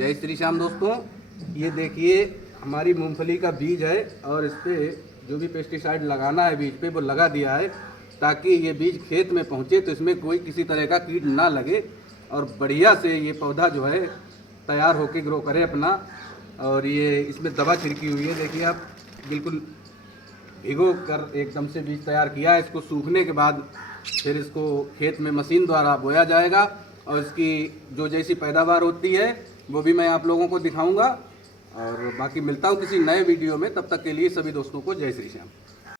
जय श्री श्याम दोस्तों, ये देखिए हमारी मूंगफली का बीज है और इस पे जो भी पेस्टिसाइड लगाना है बीज पे वो लगा दिया है ताकि ये बीज खेत में पहुंचे तो इसमें कोई किसी तरह का कीट ना लगे और बढ़िया से ये पौधा जो है तैयार होके ग्रो करे अपना। और ये इसमें दवा छिड़की हुई है, देखिए आप, बिल्कुल भिगो कर एकदम से बीज तैयार किया है। इसको सूखने के बाद फिर इसको खेत में मशीन द्वारा बोया जाएगा और इसकी जो जैसी पैदावार होती है वो भी मैं आप लोगों को दिखाऊंगा। और बाकी मिलता हूँ किसी नए वीडियो में, तब तक के लिए सभी दोस्तों को जय श्री श्याम।